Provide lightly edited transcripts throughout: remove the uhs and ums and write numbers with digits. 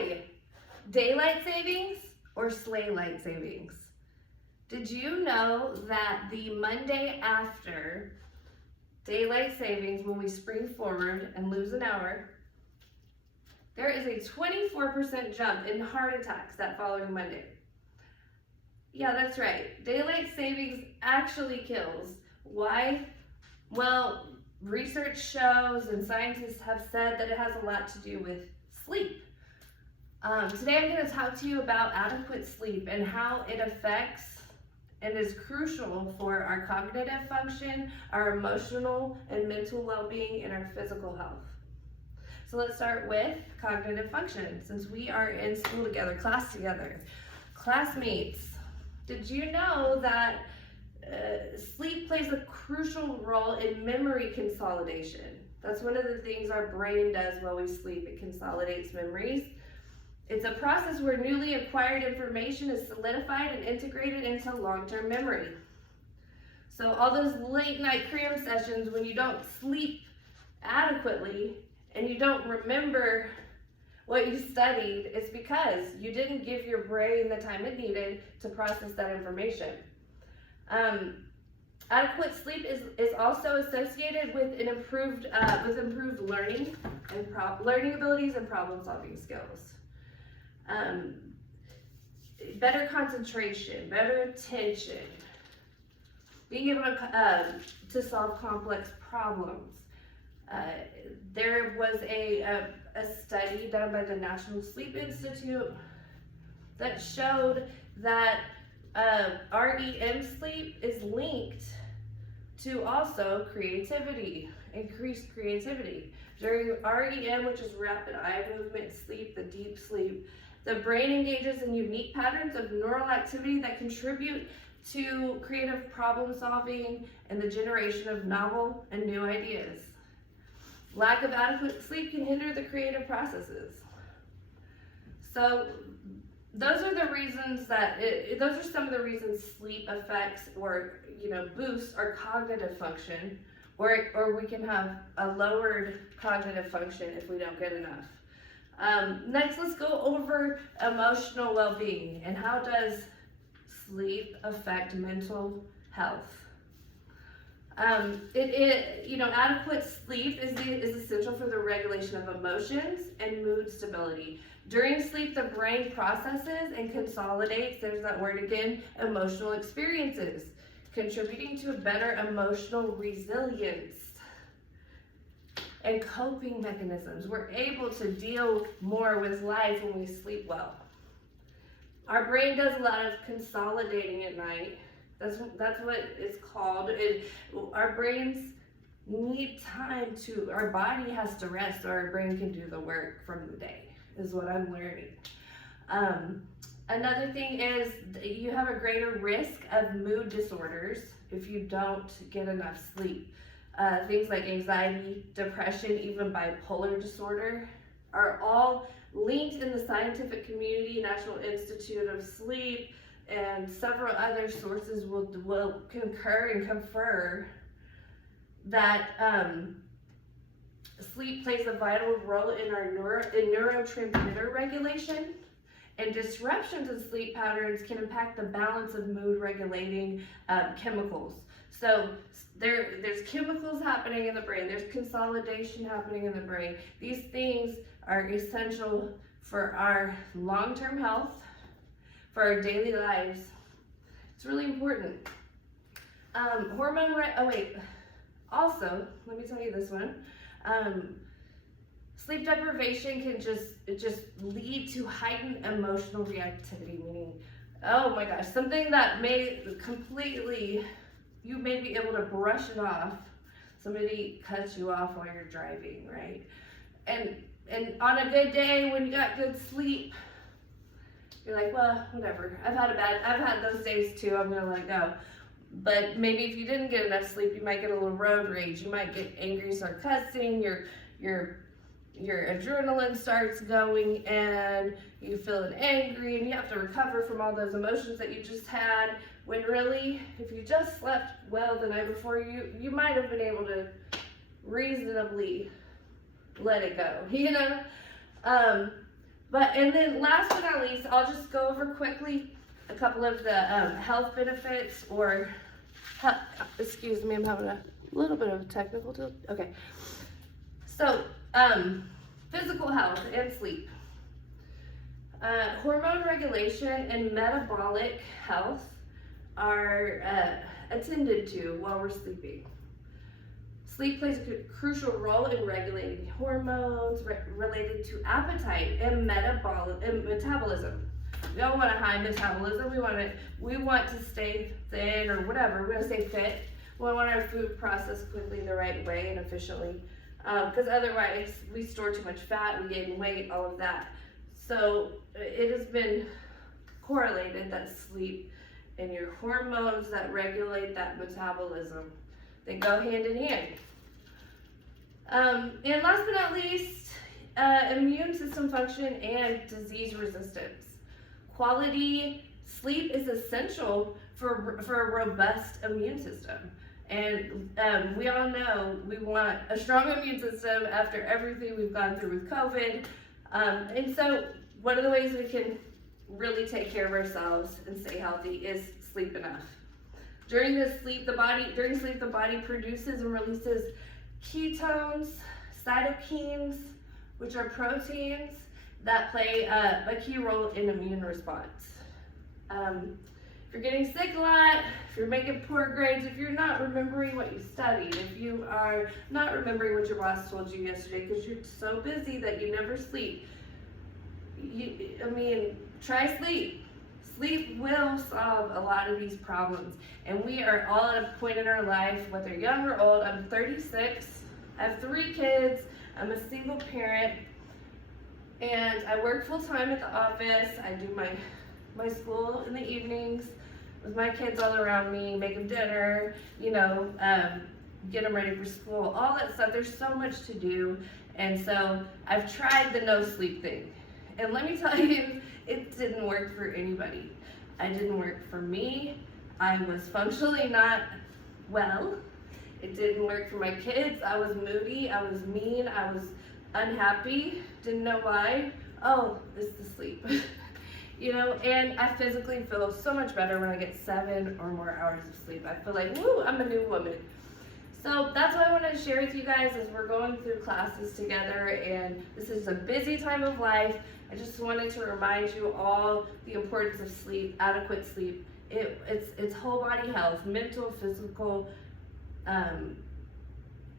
Hi, daylight savings or sleigh light savings? Did you know that the Monday after daylight savings, when we spring forward and lose an hour, there is a 24% jump in heart attacks that following Monday? Yeah, that's right. Daylight savings actually kills. Why? Well, research shows and scientists have said that it has a lot to do with sleep. Today I'm going to talk to you about adequate sleep and how it affects and is crucial for our cognitive function, our emotional and mental well-being, and our physical health. So let's start with cognitive function. Since we are in school together, class together, classmates, did you know that sleep plays a crucial role in memory consolidation? That's one of the things our brain does while we sleep. It consolidates memories. It's a process where newly acquired information is solidified and integrated into long-term memory. So all those late night cram sessions when you don't sleep adequately and you don't remember what you studied, it's because you didn't give your brain the time it needed to process that information. Adequate sleep is also associated with improved learning and learning abilities and problem-solving skills. Better concentration, better attention, being able to solve complex problems. There was a study done by the National Sleep Institute that showed that REM sleep is linked to also creativity, increased creativity. During REM, which is rapid eye movement sleep, the deep sleep, the brain engages in unique patterns of neural activity that contribute to creative problem solving and the generation of novel and new ideas. Lack of adequate sleep can hinder the creative processes. So those are the reasons those are some of the reasons sleep affects or boosts our cognitive function, or we can have a lowered cognitive function if we don't get enough. Next, let's go over emotional well-being and how does sleep affect mental health. Adequate sleep is essential for the regulation of emotions and mood stability. During sleep, the brain processes and consolidates, there's that word again, emotional experiences, contributing to a better emotional resilience and coping mechanisms. We're able to deal more with life when we sleep well. Our brain does a lot of consolidating at night. That's what it's called. Our brains need time our body has to rest so our brain can do the work from the day, is what I'm learning. Another thing is you have a greater risk of mood disorders if you don't get enough sleep. Things like anxiety, depression, even bipolar disorder are all linked in the scientific community. National Institute of Sleep and several other sources will concur and confer that sleep plays a vital role in our neurotransmitter regulation, and disruptions in sleep patterns can impact the balance of mood regulating chemicals. So there's chemicals happening in the brain, there's consolidation happening in the brain. These things are essential for our long-term health, for our daily lives. It's really important. Also, let me tell you this one. Sleep deprivation can just lead to heightened emotional reactivity, meaning, oh my gosh, something that you may be able to brush it off. Somebody cuts you off while you're driving, right? And on a good day when you got good sleep, you're like, well, whatever. I've had those days too. I'm gonna let it go. But maybe if you didn't get enough sleep, you might get a little road rage. You might get angry, start cussing. Your adrenaline starts going, and you feeling angry, and you have to recover from all those emotions that you just had. When really, if you just slept well the night before, you might have been able to reasonably let it go. And then last but not least, I'll just go over quickly a couple of the health benefits excuse me, I'm having a little bit of a technical deal. Okay. So, physical health and sleep. Hormone regulation and metabolic health are attended to while we're sleeping. Sleep plays a crucial role in regulating hormones related to appetite and metabolism. We all want a high metabolism. We want to stay thin or whatever. We want to stay fit. We want our food processed quickly the right way and efficiently, because otherwise we store too much fat, we gain weight, all of that. So it has been correlated that sleep and your hormones that regulate that metabolism, they go hand in hand. And last but not least, immune system function and disease resistance. Quality sleep is essential for a robust immune system. And we all know we want a strong immune system after everything we've gone through with COVID. And so one of the ways we can really take care of ourselves and stay healthy is sleep enough. During sleep, the body produces and releases ketones, cytokines, which are proteins that play a key role in immune response. If you're getting sick a lot, if you're making poor grades, if you're not remembering what you studied, if you are not remembering what your boss told you yesterday because you're so busy that you never sleep, try sleep. Sleep will solve a lot of these problems. And we are all at a point in our life, whether young or old. I'm 36, I have 3 kids, I'm a single parent, and I work full time at the office. I do my school in the evenings with my kids all around me, make them dinner, get them ready for school, all that stuff. There's so much to do. And so I've tried the no sleep thing. And let me tell you, it didn't work for anybody. It didn't work for me. I was functionally not well. It didn't work for my kids. I was moody, I was mean, I was unhappy, didn't know why. Oh, it's the sleep. And I physically feel so much better when I get 7 or more hours of sleep. I feel like, woo, I'm a new woman. So that's what I wanted to share with you guys as we're going through classes together, and this is a busy time of life. I just wanted to remind you all the importance of sleep, adequate sleep. It's whole body health, mental, physical,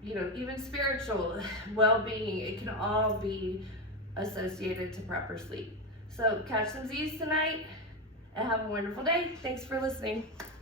even spiritual well-being. It can all be associated to proper sleep. So catch some Z's tonight and have a wonderful day. Thanks for listening.